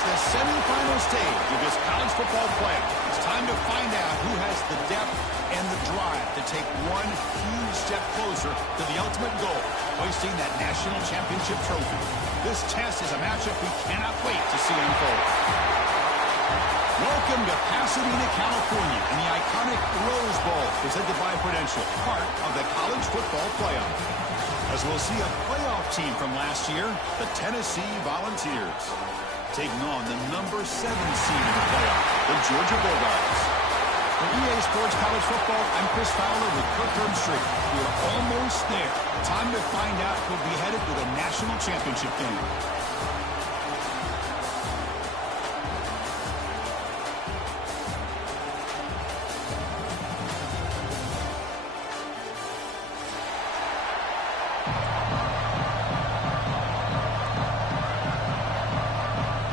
It's the semifinal stage of this college football playoff. It's time to find out who has the depth and the drive to take one huge step closer to the ultimate goal, hoisting that national championship trophy. This test is a matchup we cannot wait to see unfold. Welcome to Pasadena, California, and the iconic Rose Bowl, presented by Prudential, part of the college football playoff. As we'll see a playoff team from last year, the Tennessee Volunteers, taking on the number 7 seed in the playoff, the Georgia Bulldogs. For EA Sports College Football, I'm Chris Fowler with Kirk Herbstreit. We're almost there. Time to find out who'll be headed to the national championship game.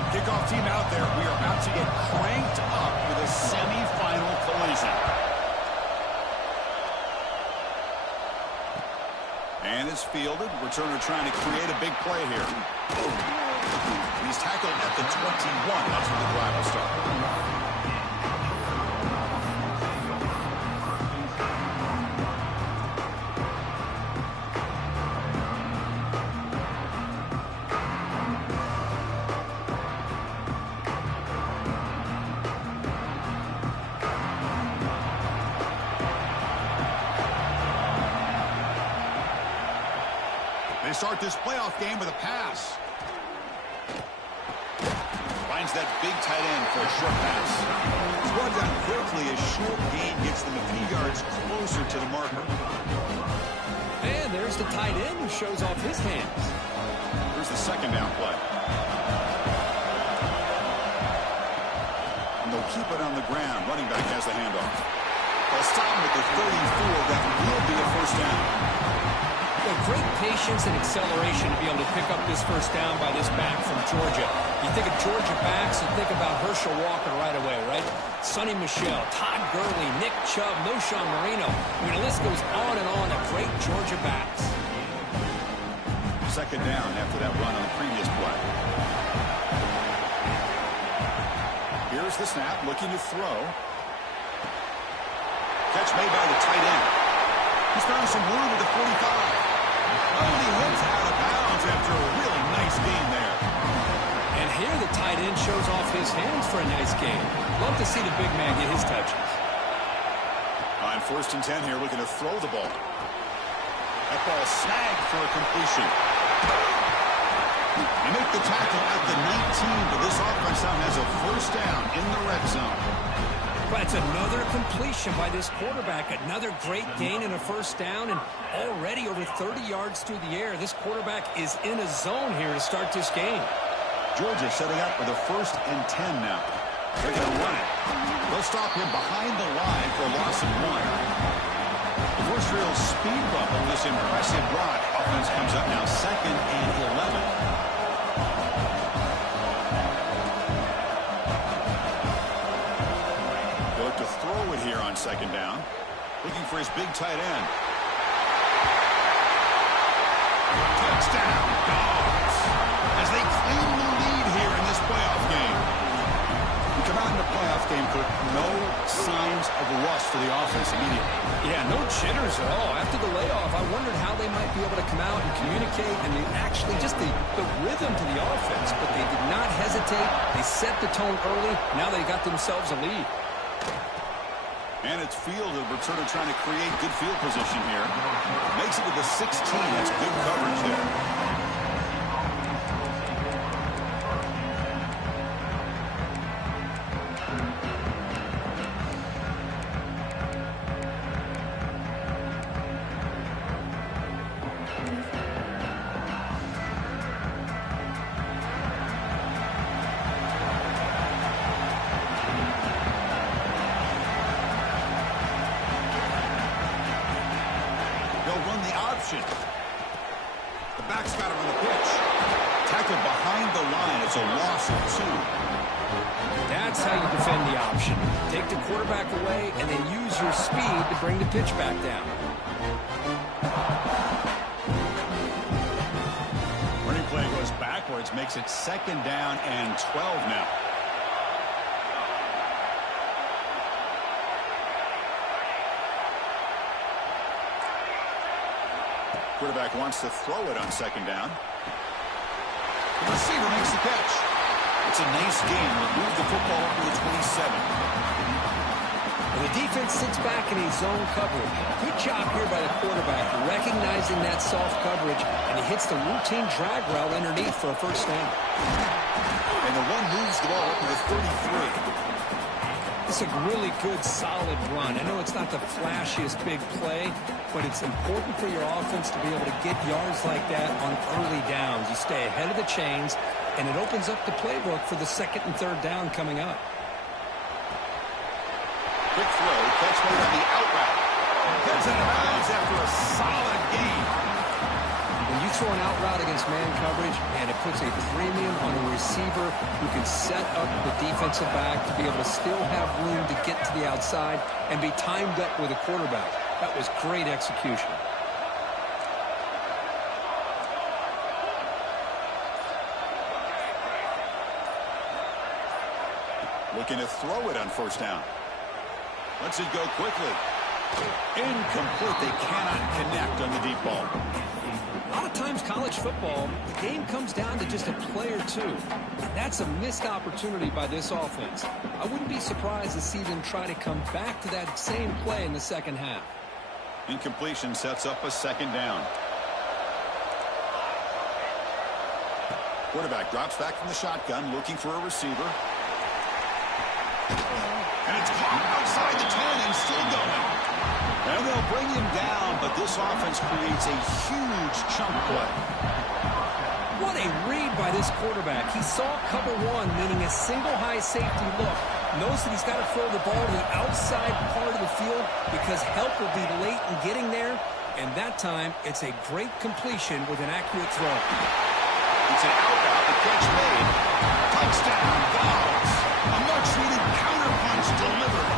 Kickoff team out there. We are about to get cranked up with a semifinal collision. And it's fielded. Returner trying to create a big play here. He's tackled at the 21. That's where the drive will start. They start this playoff game with a pass. Finds that big tight end for a short pass. It's brought down quickly. A short gain gets them a few yards closer to the marker. And there's the tight end who shows off his hands. Here's the second down play. And they'll keep it on the ground. Running back has the handoff. They'll stop him at the 34. That will be a first down. Great patience and acceleration to be able to pick up this first down by this back from Georgia. You think of Georgia backs, you think about Herschel Walker right away, right? Sonny Michel, Todd Gurley, Nick Chubb, Knowshon Moreno. I mean, the list goes on and on of great Georgia backs. Second down after that run on the previous play. Here's the snap, looking to throw. Catch made by the tight end. He's found some room at the 45. Oh, and he heads out of bounds after a really nice gain there. And here the tight end shows off his hands for a nice gain. Love to see the big man get his touches. On 1st and 10 here, looking to throw the ball. That ball snagged for a completion. They make the tackle at the 19, but this offense now has a first down in the red zone. But it's another completion by this quarterback. Another great gain and a first down, and already over 30 yards through the air. This quarterback is in a zone here to start this game. Georgia setting up with a 1st and 10 now. They're going to run it. They'll stop him behind the line for a loss of 1. The first real speed bump on this impressive run. Offense comes up now 2nd and 11. To throw it here on 2nd down. Looking for his big tight end. Touchdown, Dogs, as they claim the lead here in this playoff game. We come out in the playoff game, Cook, no signs of rust for the offense immediately. Yeah, no jitters at all. After the layoff, I wondered how they might be able to come out and communicate and actually just the rhythm to the offense. But they did not hesitate. They set the tone early. Now they got themselves a lead. And it's fielded. Returner trying to create good field position here. Makes it to the 16. That's good coverage there. The back's got him on the pitch. Tackled behind the line. It's a loss of 2. That's how you defend the option. Take the quarterback away and then use your speed to bring the pitch back down. Running play goes backwards. yards makes it 2nd down and 12 now. Quarterback wants to throw it on 2nd down. The receiver makes the catch. It's a nice game. We'll move the football up to the 27. And the defense sits back in a zone coverage. Good job here by the quarterback, recognizing that soft coverage, and he hits the routine drag route underneath for a 1st down. And the one moves the ball up to the 33. It's a really good, solid run. I know it's not the flashiest big play, but it's important for your offense to be able to get yards like that on early downs. You stay ahead of the chains, and it opens up the playbook for the 2nd and 3rd down coming up. Quick throw, catch made on the out route. Gets out of bounds after a solid gain. When you throw an out route against man coverage, and it puts a premium on a receiver who can set up the defensive back to be able to still have room to get to the outside and be timed up with a quarterback. That was great execution. Looking to throw it on 1st down. Lets it go quickly. Incomplete. They cannot connect on the deep ball. A lot of times college football, the game comes down to just a play or two. That's a missed opportunity by this offense. I wouldn't be surprised to see them try to come back to that same play in the 2nd half. Incompletion sets up a 2nd down. Quarterback drops back from the shotgun, looking for a receiver. And it's caught outside the 10 and still going. And they'll bring him down, but this offense creates a huge chunk play. What a read by this quarterback. He saw cover 1, meaning a single high safety look. Knows that he's got to throw the ball to the outside part of the field because help will be late in getting there. And that time, it's a great completion with an accurate throw. It's an out route, the catch made. Touchdown, Vols. A much-needed counterpunch delivered.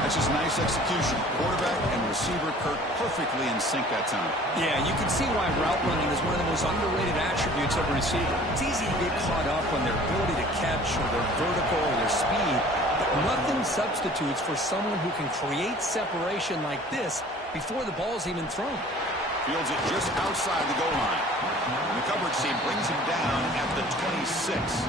That's just nice execution. Quarterback and receiver Kirk perfectly in sync that time. Yeah, you can see why route running is one of the most underrated attributes of a receiver. It's easy to get caught up on their ability to catch or their vertical or their speed, but nothing substitutes for someone who can create separation like this before the ball's even thrown. Fields it just outside the goal line. And the coverage team brings him down at the 26.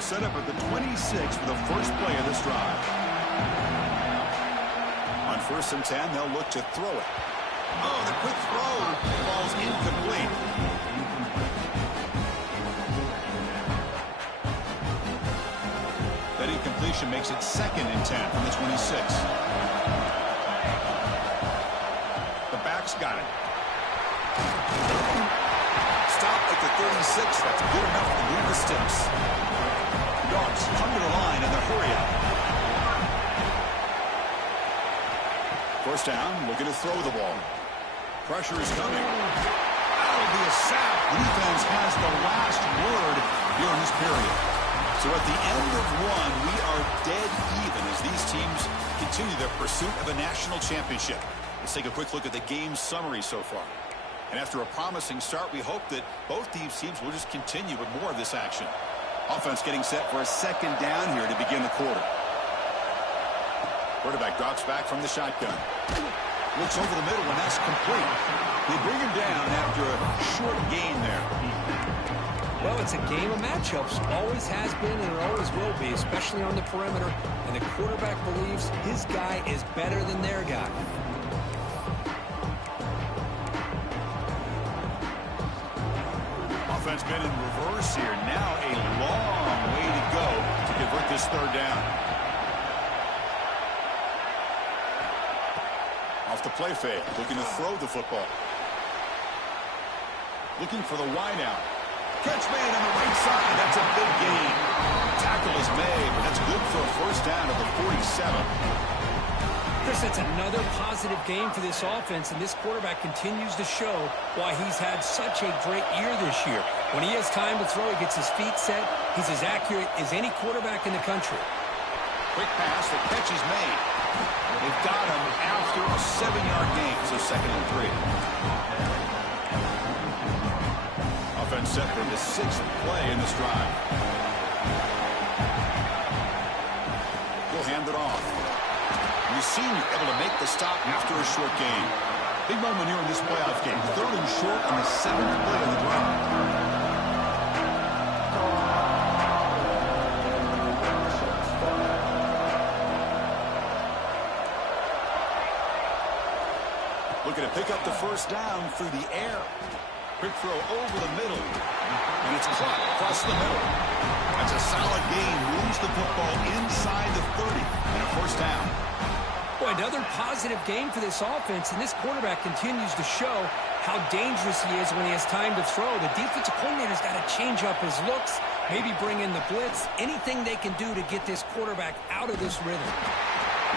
Set up at the 26 for the first play of this drive. On 1st and 10, they'll look to throw it. Oh, the quick throw falls incomplete. That incompletion makes it 2nd and 10 from the 26. The back's got it. Stop at the 36. That's good enough to move the sticks. Dogs come to the line in the hurry up. 1st down, looking to throw the ball. Pressure is coming. That'll be a sack. Defense has the last word here in this period. So at the end of 1, we are dead even as these teams continue their pursuit of a national championship. Let's take a quick look at the game summary so far. And after a promising start, we hope that both these teams will just continue with more of this action. Offense getting set for a 2nd down here to begin the quarter. Quarterback drops back from the shotgun. Looks over the middle, and that's complete. They bring him down after a short gain there. Well, it's a game of matchups. Always has been and it always will be, especially on the perimeter. And the quarterback believes his guy is better than their guy. Offense been in reverse here. Now a long way to go to convert this 3rd down. Off the play fake, looking to throw the football. Looking for the wide out. Catch made on the right side. That's a big gain. Tackle is made, but that's good for a 1st down at the 47. Chris, that's another positive game for this offense, and this quarterback continues to show why he's had such a great year this year. When he has time to throw, he gets his feet set. He's as accurate as any quarterback in the country. Quick pass, the catch is made. They've got him after a 7-yard gain, so 2nd and 3. Offense set for the 6th play in this drive. He'll hand it off. And the senior able to make the stop after a short gain. Big moment here in this playoff game. 3rd and short on the 7th play of the drive. Looking to pick up the first down through the air. Quick throw over the middle. And it's caught across the middle. That's a solid gain. Moves the football inside the 30. And a first down. Boy, another positive game for this offense. And this quarterback continues to show how dangerous he is when he has time to throw. The defensive coordinator's got to change up his looks. Maybe bring in the blitz. Anything they can do to get this quarterback out of this rhythm.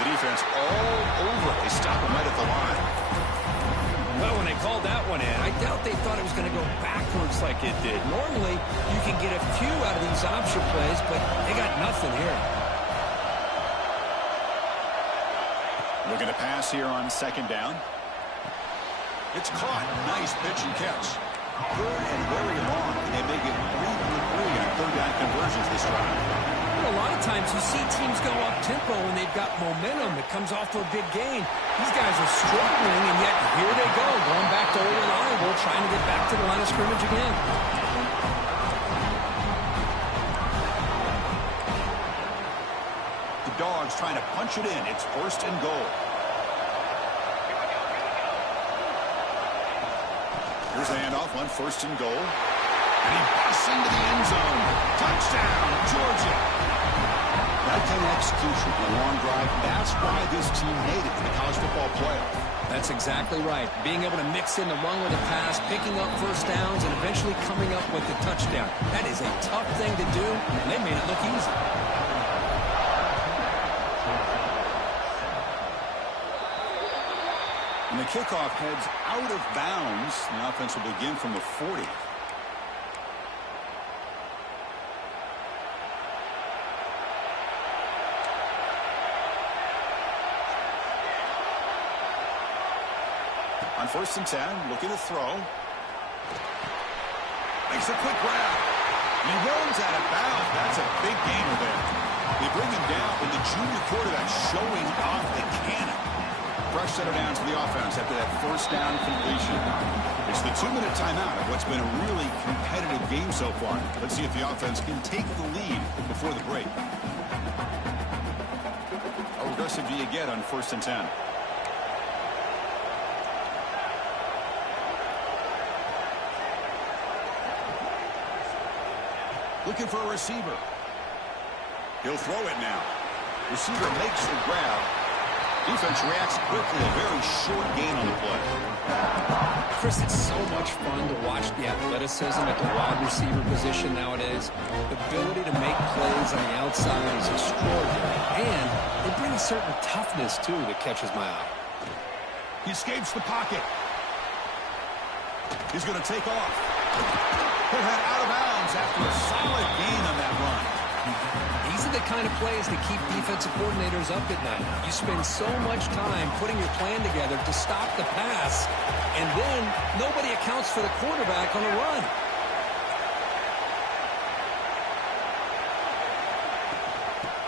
The defense all over. They stop him right at the line. Well, when they called that one in, I doubt they thought it was going to go backwards like it did. Normally, you can get a few out of these option plays, but they got nothing here. Looking to pass here on 2nd down. It's caught. Nice pitch and catch. 3rd and very long. And they make it 3 for 3 on 3rd down conversions this drive. A lot of times you see teams go up-tempo when they've got momentum. It comes off to a big gain. These guys are struggling, and yet here they go, going back to old reliable, trying to get back to the line of scrimmage again. The Dogs trying to punch it in. It's 1st and goal. Here's the handoff on 1st and goal. And he busts into the end zone. Touchdown, Georgia. That kind of execution on a long drive, that's why this team made it in the college football playoff. That's exactly right. Being able to mix in the run with the pass, picking up first downs, and eventually coming up with the touchdown. That is a tough thing to do, and they made it look easy. And the kickoff heads out of bounds. The offense will begin from the 40. On 1st and 10, looking to throw. Makes a quick grab. And he runs out of bounds. That's a big gainer there. They bring him down with the junior quarterback showing off the cannon. Fresh set of downs for the offense after that 1st down completion. It's the 2-minute timeout of what's been a really competitive game so far. Let's see if the offense can take the lead before the break. How aggressive do you get on 1st and 10? Looking for a receiver. He'll throw it now. Receiver makes the grab. Defense reacts quickly. A very short gain on the play. Chris, it's so much fun to watch the athleticism at the wide receiver position nowadays. The ability to make plays on the outside is extraordinary. And they bring a certain toughness, too, that catches my eye. He escapes the pocket. He's going to take off. Put that out of bounds after a solid gain on that run. These are the kind of plays that keep defensive coordinators up at night. You spend so much time putting your plan together to stop the pass, and then nobody accounts for the quarterback on a run.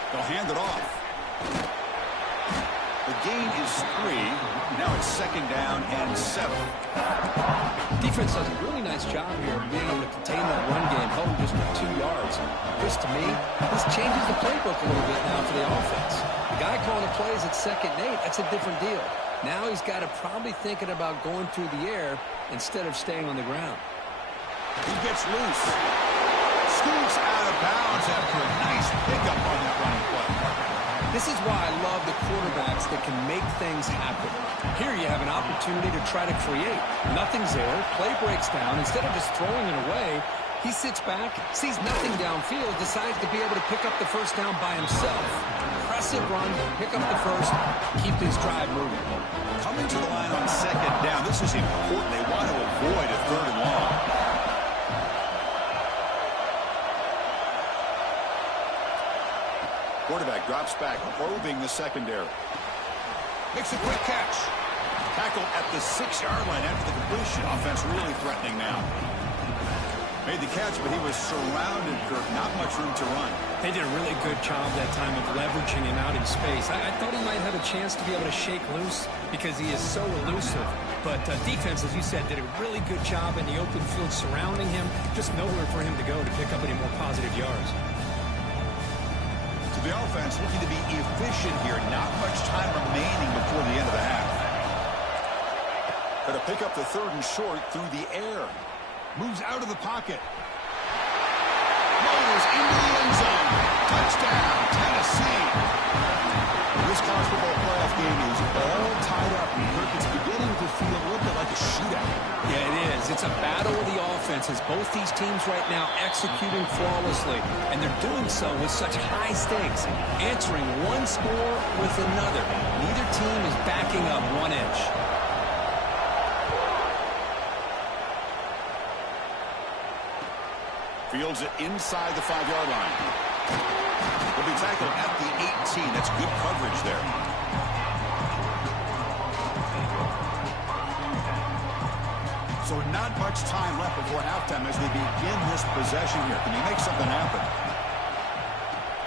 They'll hand it off. The gain is 3. Now it's 2nd down and 7. Defense does a really nice job here of being able to contain that run game, held just for 2 yards. Chris, to me, this changes the playbook a little bit now for the offense. The guy calling the plays at 2nd and 8, that's a different deal. Now he's got to probably thinking about going through the air instead of staying on the ground. He gets loose. Scoots out of bounds after a nice pickup on that running play. This is why I love the quarterbacks that can make things happen. Here you have an opportunity to try to create. Nothing's there. Play breaks down. Instead of just throwing it away, he sits back, sees nothing downfield, decides to be able to pick up the first down by himself. Impressive run, pick up the first, keep this drive moving. Coming to the line on 2nd down. This is important. They want to avoid a 3rd and long. Quarterback drops back, probing the secondary. Makes a quick catch. Tackled at the 6-yard line after the completion. Offense really threatening now. Made the catch, but he was surrounded, Kirk. Not much room to run. They did a really good job that time of leveraging him out in space. I thought he might have a chance to be able to shake loose because he is so elusive. But defense, as you said, did a really good job in the open field surrounding him. Just nowhere for him to go to pick up any more positive yards. So the offense looking to be efficient here. Not much time remaining before the end of the half. Going to pick up the 3rd and short through the air. Moves out of the pocket. Rolls into the end zone. Touchdown, Tennessee. This college football playoff game is all tied up. Kirk, it's beginning to feel a little bit like a shootout. Yeah, it is. It's a battle of the offenses. Both these teams right now executing flawlessly, and they're doing so with such high stakes, answering one score with another. Neither team is backing up 1 inch. Fields it inside the 5-yard line. Will be tackled at the 18. That's good coverage there. So not much time left before halftime as they begin this possession here. Can you make something happen?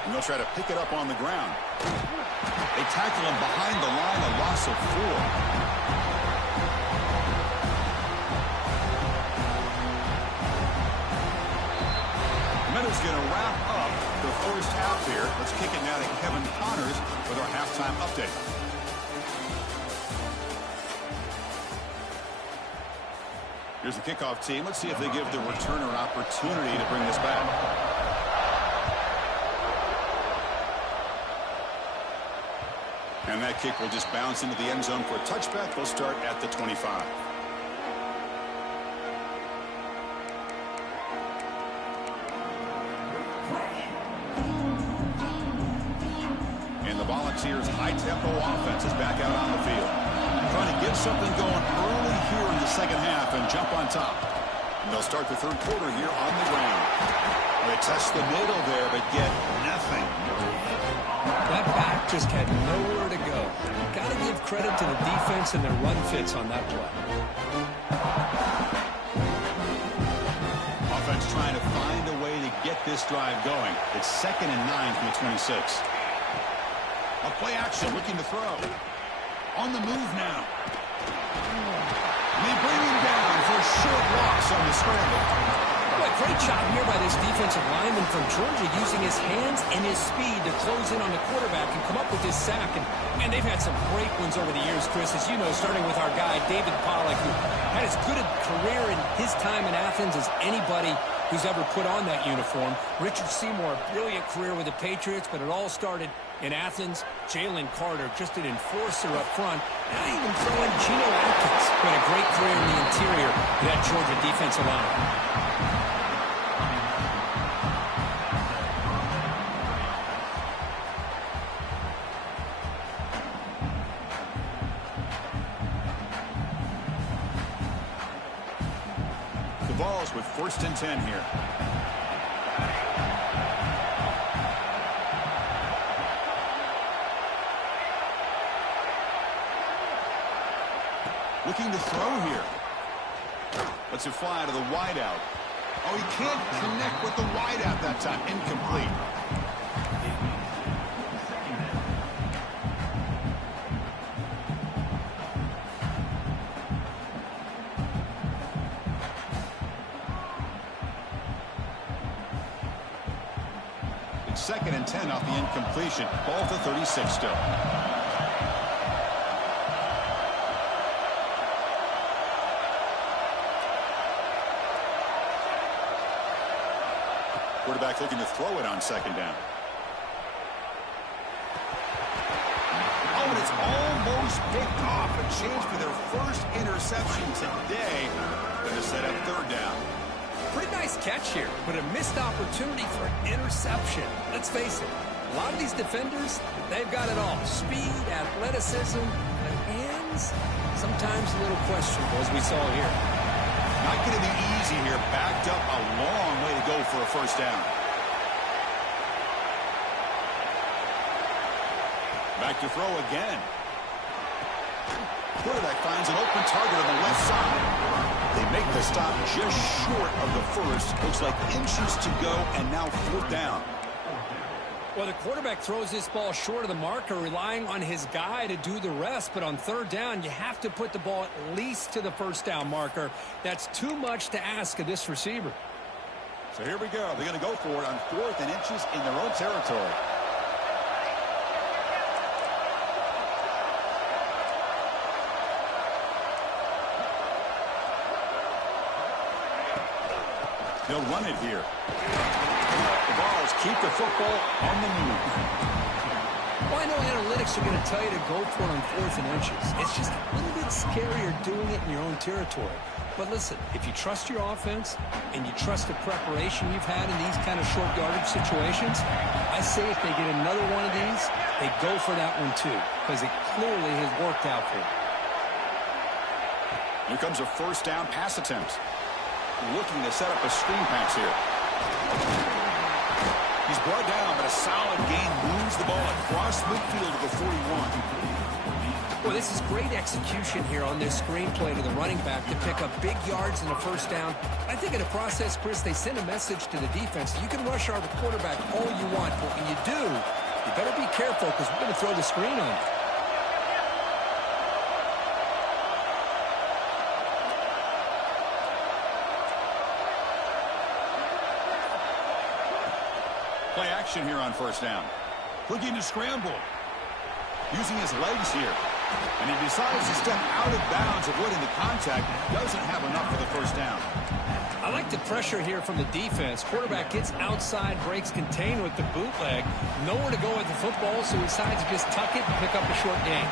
And they'll try to pick it up on the ground. They tackle him behind the line, a loss of 4. Is going to wrap up the first half here. Let's kick it now to Kevin Connors with our halftime update. Here's the kickoff team. Let's see if they give the returner an opportunity to bring this back. And that kick will just bounce into the end zone for a touchback. They'll start at the 25. Volunteers' high-tempo offense is back out on the field. Trying to get something going early here in the second half and jump on top. And they'll start the 3rd quarter here on the ground. They test the middle there, but get nothing. That back just had nowhere to go. Got to give credit to the defense and their run fits on that play. Offense trying to find a way to get this drive going. It's 2nd and 9 from the 26. A play action, looking to throw. On the move now. And they bring him down for a short loss on the scramble. Well, great job here by this defensive lineman from Georgia using his hands and his speed to close in on the quarterback and come up with this sack. And, man, they've had some great ones over the years, Chris, as you know, starting with our guy, David Pollack, who had as good a career in his time in Athens as anybody who's ever put on that uniform. Richard Seymour, a brilliant career with the Patriots, but it all started in Athens. Jalen Carter, just an enforcer up front. Now even throw in Geno Atkins, who had a great career in the interior of that Georgia defensive line. Vols with 1st and 10 here. Looking to throw here. Lets it fly to the wideout. Oh, he can't connect with the wideout that time. Incomplete. It's 2nd and 10 off the incompletion. Ball to 36 still. Quarterback looking to throw it on 2nd down. Oh, and it's almost picked off. A chance for their first interception today. Going to set up 3rd down. Pretty nice catch here, but a missed opportunity for an interception. Let's face it, a lot of these defenders, they've got it all. Speed, athleticism, their hands, sometimes a little questionable, as we saw here. Not going to be easy here. Backed up a long way to go for a 1st down. Back to throw again. Quarterback finds an open target on the left side. They make the stop just short of the first. Looks like inches to go, and now 4th down. Well, the quarterback throws this ball short of the marker, relying on his guy to do the rest. But on 3rd down, you have to put the ball at least to the 1st down marker. That's too much to ask of this receiver. So here we go. They're going to go for it on 4th and inches in their own territory. They'll run it here. The Vols keep the football on the move. Well, I know analytics are going to tell you to go for it on 4th and inches. It's just a little bit scarier doing it in your own territory. But listen, if you trust your offense and you trust the preparation you've had in these kind of short yardage situations, I say if they get another one of these, they go for that one too, because it clearly has worked out for them. Here comes a 1st down pass attempt. Looking to set up a screen pass here. He's brought down, but a solid gain moves the ball across midfield to the 41. Well, this is great execution here on this screen play to the running back to pick up big yards in a 1st down. I think in the process, Chris, they send a message to the defense. You can rush our quarterback all you want, but when you do, you better be careful because we're going to throw the screen on you. Play action here on 1st down. Looking to scramble. Using his legs here. And he decides to step out of bounds, avoiding the contact. Doesn't have enough for the 1st down. I like the pressure here from the defense. Quarterback gets outside, breaks contain with the bootleg. Nowhere to go with the football, so he decides to just tuck it and pick up a short gain.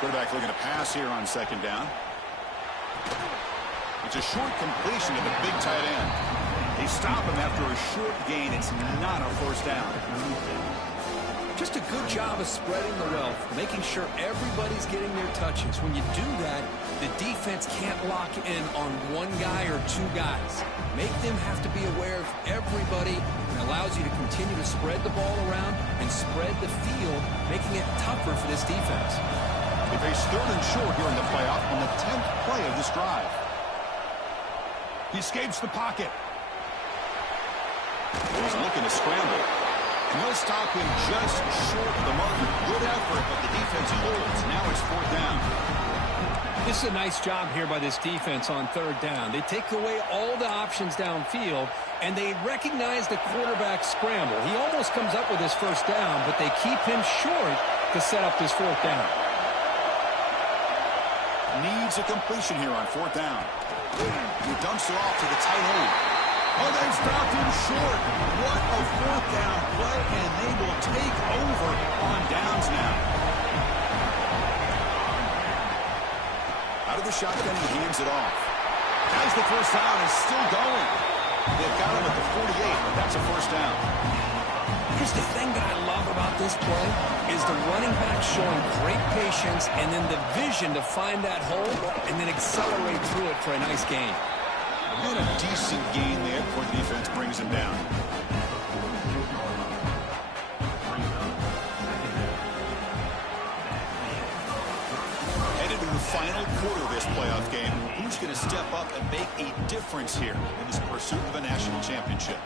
Quarterback looking to pass here on 2nd down. It's a short completion to the big tight end. They stop him after a short gain. It's not a 1st down. Just a good job of spreading the wealth, making sure everybody's getting their touches. When you do that, the defense can't lock in on one guy or 2 guys. Make them have to be aware of everybody, and allows you to continue to spread the ball around and spread the field, making it tougher for this defense. They face 3rd and short here in the playoff on the 10th play of this drive. He escapes the pocket. He's looking to scramble. And they'll stop him just short of the marker. Good effort, but the defense holds. Now it's 4th down. This is a nice job here by this defense on 3rd down. They take away all the options downfield, and they recognize the quarterback scramble. He almost comes up with his 1st down, but they keep him short to set up this 4th down. Needs a completion here on 4th down. He dumps it off to the tight end. Oh, they stopped him short. What a 4th down play, and they will take over on downs now. Out of the shotgun, he hands it off. Has the 1st down and still going. They've got him at the 48, but that's a 1st down. Here's the thing that I love about this play is the running back showing great patience and then the vision to find that hole and then accelerate through it for a nice gain. And a decent gain there before the defense brings him down. Headed to the final quarter of this playoff game. Who's going to step up and make a difference here in this pursuit of a national championship?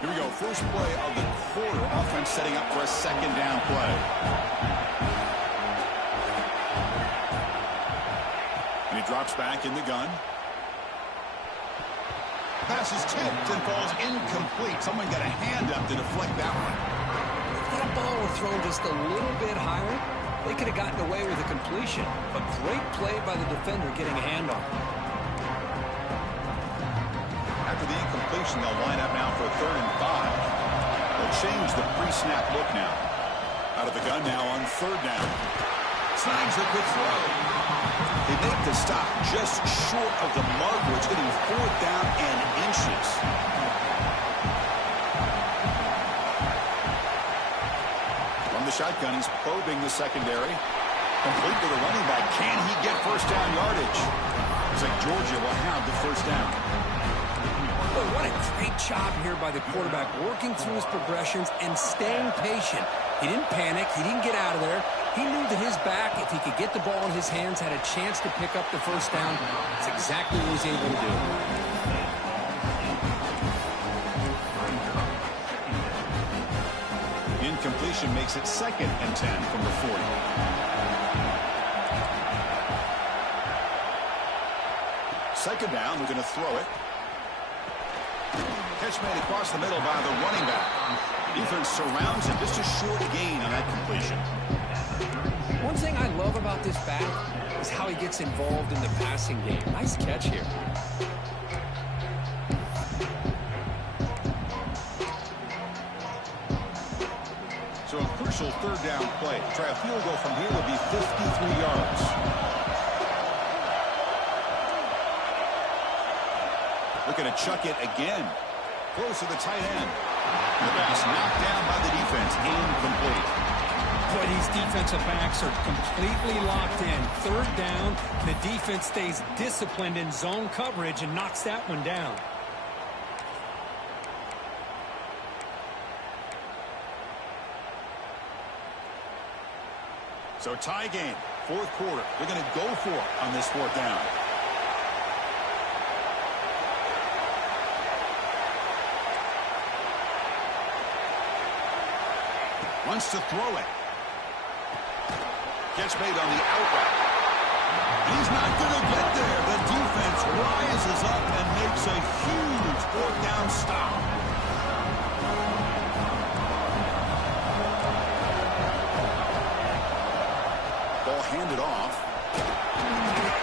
Here we go. First play of the quarter. Offense setting up for a 2nd down play. And he drops back in the gun. Pass is tipped and falls incomplete. Someone got a hand up to deflect that one. If that ball were thrown just a little bit higher, they could have gotten away with a completion. A great play by the defender getting a hand on it. After the incompletion, they'll line up now for a 3rd and 5. They'll change the pre-snap look now. Out of the gun now on 3rd down. Snags a good throw. They make the stop just short of the marker. It's going to be 4th down and inches. From the shotgun, he's probing the secondary. Complete to the running back. Can he get 1st down yardage? Looks like Georgia will have the first down. Boy, what a great job here by the quarterback, working through his progressions and staying patient. He didn't panic. He didn't get out of there. He knew that his back, if he could get the ball in his hands, had a chance to pick up the first down. That's exactly what he's able to do. Incompletion makes it 2nd and 10 from the 40. Second down, we're going to throw it. Catch made across the middle by the running back. Defense surrounds him. Just a short gain on that completion. One thing I love about this back is how he gets involved in the passing game. Nice catch here. So a crucial third down play. Try a field goal from here would be 53 yards. Looking to chuck it again. Close to the tight end. The pass knocked down by the defense. Incomplete. Boy, these defensive backs are completely locked in. Third down, the defense stays disciplined in zone coverage and knocks that one down. So tie game, fourth quarter. They're going to go for it on this fourth down. Wants to throw it. Catch made on the outright. He's not going to get there. The defense rises up and makes a huge fourth down stop. Ball handed off.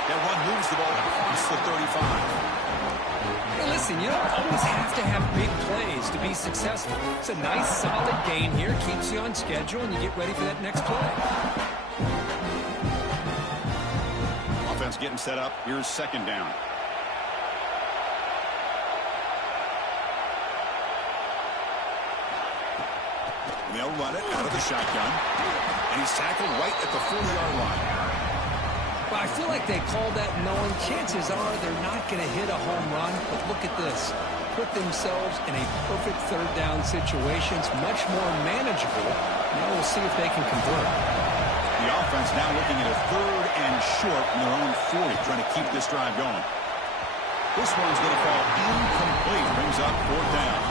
That run moves the ball across the 35. Hey, listen, you don't always have to have big plays to be successful. It's a nice, solid gain here. Keeps you on schedule, and you get ready for that next play. Offense getting set up. Here's second down. They'll run it out of the shotgun. And he's tackled right at the 40-yard line. Well, I feel like they called that knowing chances are they're not going to hit a home run. But look at this. Put themselves in a perfect third down situation. It's much more manageable. Now we'll see if they can convert. The offense now looking at a third and short from their own 40, trying to keep this drive going. This one's going to fall incomplete. Brings up fourth down.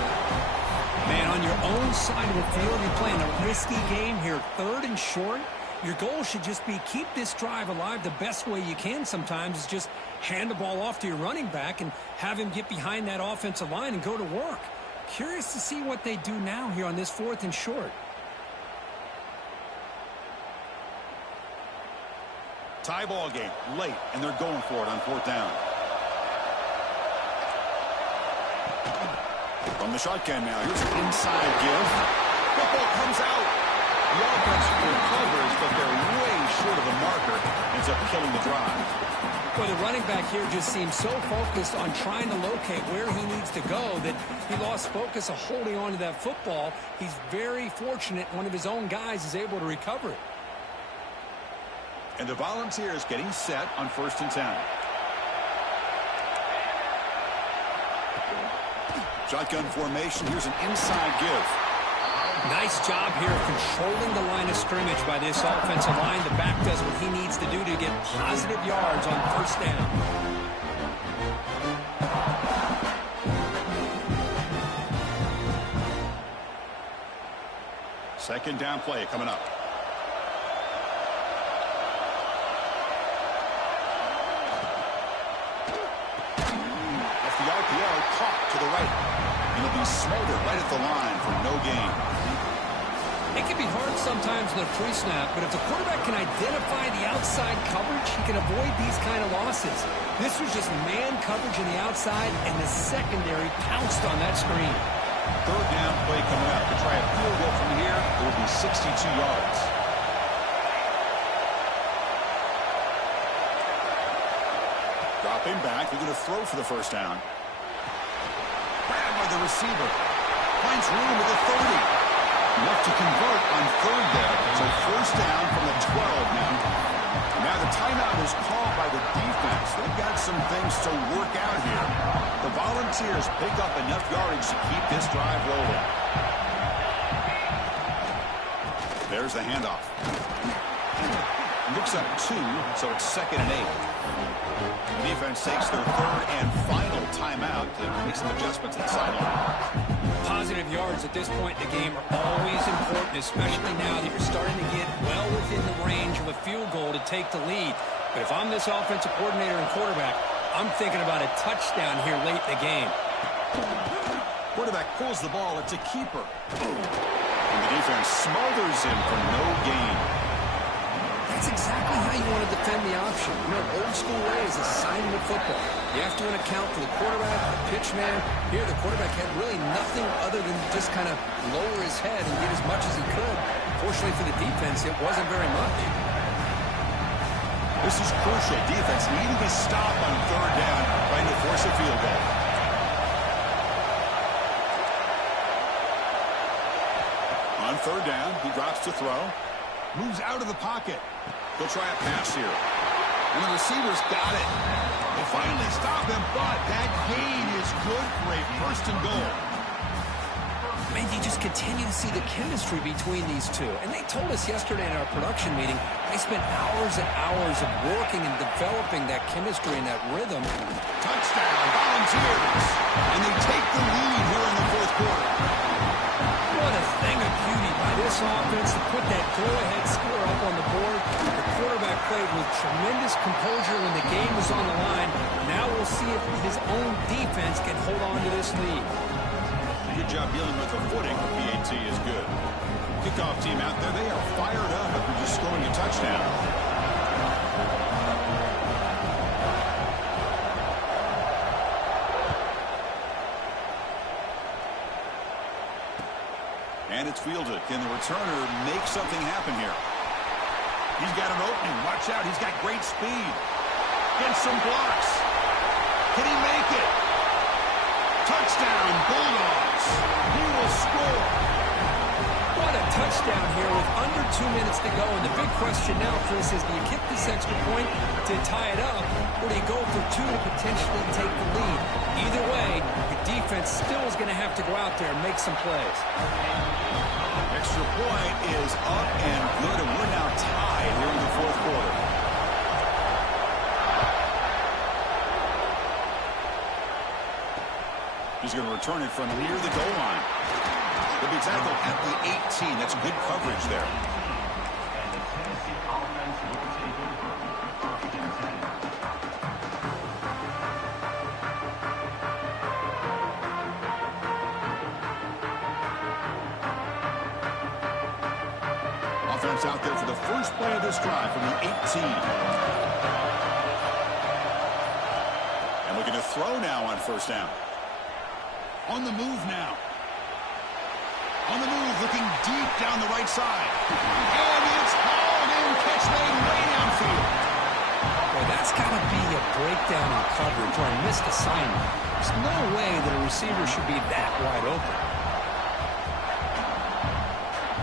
Man, on your own side of the field, you're playing a risky game here. Third and short. Your goal should just be keep this drive alive the best way you can sometimes is just hand the ball off to your running back and have him get behind that offensive line and go to work. Curious to see what they do now here on this fourth and short. Tie ball game late, and they're going for it on fourth down. From the shotgun now, here's an inside give. Football comes out. The offense recovers, but they're way short of the marker. Ends up killing the drive. Well, the running back here just seems so focused on trying to locate where he needs to go that he lost focus of holding on to that football. He's very fortunate one of his own guys is able to recover it. And the Volunteers getting set on 1st and 10. Shotgun formation. Here's an inside give. Nice job here of controlling the line of scrimmage by this offensive line. The back does what he needs to do to get positive yards on first down. Second down play coming up. Off the RPO, caught to the right. And he'll be smothered right at the line for no gain. It can be hard sometimes in the pre-snap, but if the quarterback can identify the outside coverage, he can avoid these kind of losses. This was just man coverage on the outside, and the secondary pounced on that screen. Third down play coming up. To try a field goal from here, it will be 62 yards. Dropping back, they're going to throw for the first down. Grabbed by the receiver. Finds room at the 30. Enough to convert on third there. So first down from the 12 now. Now the timeout is called by the defense. They've got some things to work out here. The Volunteers pick up enough yardage to keep this drive rolling. There's the handoff. Looks up 2, so it's 2nd and 8. The defense takes their 3rd and final timeout to make some adjustments at the sideline. Positive yards at this point in the game are always important, especially now that you're starting to get well within the range of a field goal to take the lead. But if I'm this offensive coordinator and quarterback, I'm thinking about a touchdown here late in the game. Quarterback pulls the ball. It's a keeper. And the defense smothers him for no gain. That's exactly how you want to defend the option. You know, old school way is assignment football. You have to account for the quarterback, the pitch man. Here, the quarterback had really nothing other than just kind of lower his head and get as much as he could. Fortunately for the defense, it wasn't very much. This is crucial. Defense needing to stop on 3rd down, trying to force a field goal. On 3rd down, he drops to throw. Moves out of the pocket. He'll try a pass here. And the receiver's got it. They finally stop him, but that gain is good for a 1st and goal. Man, you just continue to see the chemistry between these two. And they told us yesterday in our production meeting, they spent hours and hours of working and developing that chemistry and that rhythm. Touchdown, Volunteers. And they take the lead here in the 4th quarter. What a thing of beauty by this offense to put that go-ahead score up on the board. The quarterback played with tremendous composure when the game was on the line. Now we'll see if his own defense can hold on to this lead. Good job dealing with the footing. PAT is good. Kickoff team out there, they are fired up after just scoring a touchdown. And it's fielded. Can the returner make something happen here? He's got an opening. Watch out. He's got great speed. Gets some blocks. Can he make it? Touchdown, Bulldogs. He will score. What a touchdown here with under 2 minutes to go. And the big question now, Chris, is do you kick this extra point to tie it up, or do you go for 2 to potentially take the lead? Either way, the defense still is going to have to go out there and make some plays. Extra point is up and good, and we're now tied here in the 4th quarter. He's going to return it from near the goal line. He'll be tackled at the 18. That's good coverage there. Offense out there for the first play of this drive from the 18. And we're going to throw now on 1st down. On the move now. On the move, looking deep down the right side. And it's hauled in, catch made way downfield. Boy, that's got to be a breakdown in coverage or a missed assignment. There's no way that a receiver should be that wide open.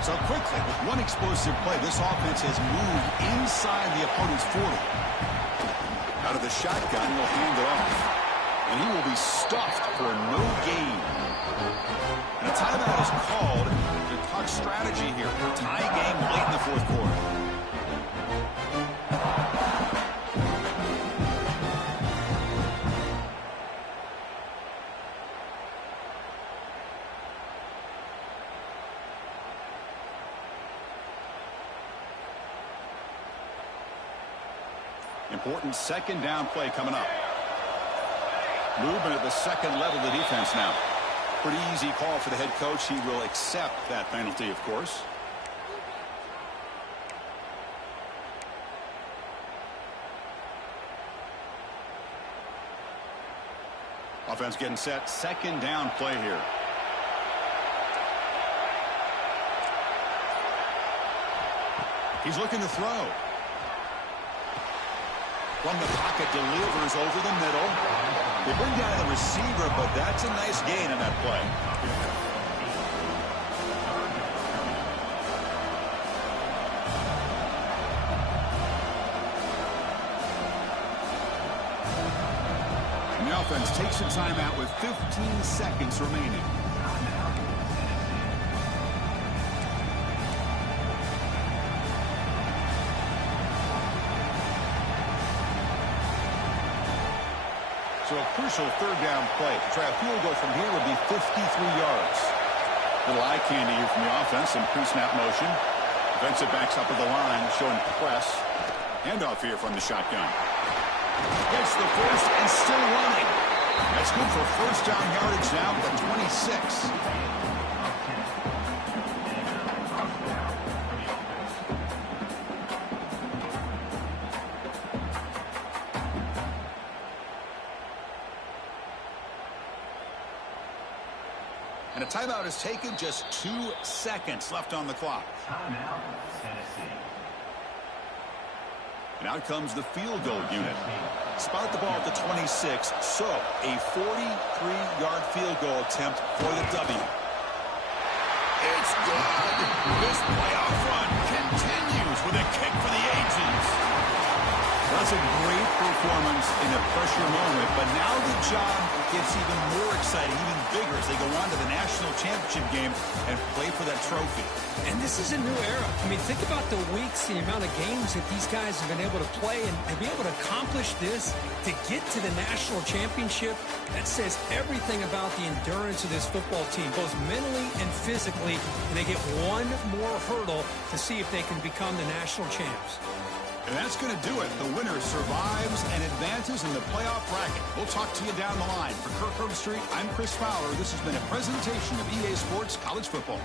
So quickly, with one explosive play, this offense has moved inside the opponent's 40. Out of the shotgun, he'll hand it off. And he will be stuffed for no gain. And a timeout is called to talk strategy here. Tie game late in the 4th quarter. Important 2nd down play coming up. Movement at the 2nd level of the defense now. Pretty easy call for the head coach. He will accept that penalty, of course. Offense getting set. 2nd down play here. He's looking to throw. From the pocket, delivers over the middle. They bring down the receiver, but that's a nice gain in that play. And the offense takes a timeout with 15 seconds remaining. So a crucial third down play. To try a field goal from here would be 53 yards. Little eye candy here from the offense in pre-snap motion. Defensive backs up at the line showing press. Handoff here from the shotgun. Gets the first and still running. That's good for first down yardage now at the 26. And a timeout is taken, just 2 seconds left on the clock. Timeout, Tennessee. And out comes the field goal unit. Spot the ball at the 26, so a 43-yard field goal attempt for the W. It's good! This playoff run continues with a kick for the ages. That's a great performance in a pressure moment, but now the job gets even more exciting, even bigger as they go on to the national championship game and play for that trophy. And this is a new era. I mean, think about the weeks, the amount of games that these guys have been able to play, and to be able to accomplish this, to get to the national championship, that says everything about the endurance of this football team, both mentally and physically, and they get one more hurdle to see if they can become the national champs. And that's going to do it. The winner survives and advances in the playoff bracket. We'll talk to you down the line. For Kirk Herbstreit, I'm Chris Fowler. This has been a presentation of EA Sports College Football.